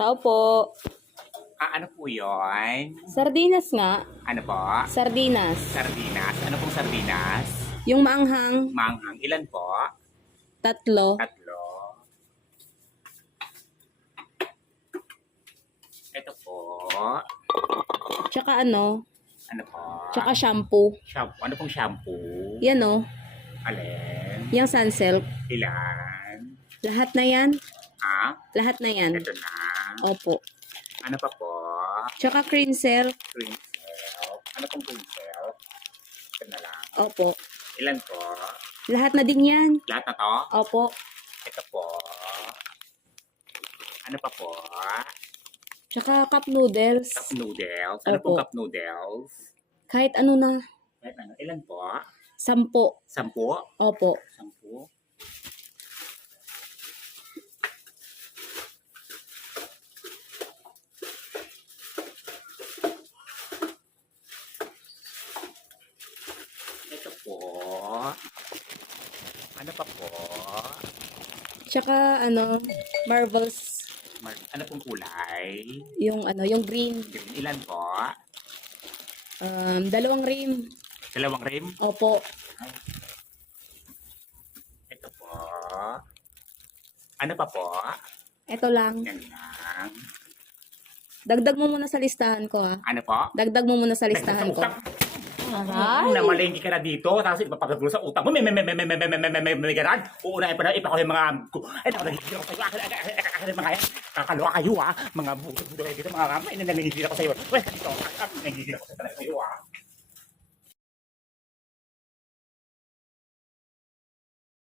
Tao po. Ano po yun? Sardinas nga. Ano po? Sardinas. Sardinas? Ano pong sardinas? Yung maanghang, Manghang. Ilan po? 3. 3. Ito po. Tsaka ano, Ano po? tsaka shampoo. Shampoo. Ano pong shampoo? Yan o. Alin? Yung Sunsilk. Ilan? Lahat na yan. Ha? Lahat na yan. Ito na. Opo. Ano pa po? Tsaka cream silk. Cream silk. Ano pong cream silk? Ito na lang. Opo. Ilan po? Lahat na din yan. Lahat na to? Opo. Ito po. Ano pa po? Tsaka cup noodles. Cup noodles. Ano Opo. pong cup noodles? Kahit ano na. Kahit ano. Ilan po? 10. 10? Opo. 10? Ito po. Ano pa po? Tsaka ano, marbles. Ano pong kulay? Yung ano, yung green. Green. Ilan po? 2 rim. 2 rim? Opo. Ito po. Ano pa po? Ito lang. Yan lang. Dagdag mo muna sa listahan ko ha. Ano po? Dagdag mo muna sa listahan ko. Aray. Namalengke ka na dito, tapos ipapagagulo sa utang mo. May ganan. Uunahin pa na ipakuha yung mga... Ay, naku, nagigil ako sa'yo. Akin mga yan. Kakaloka kayo, ha. Mga buto dito, mga ramay na nangigil ako sa'yo. Wala ka dito. Nagigil ako sa'yo, ha.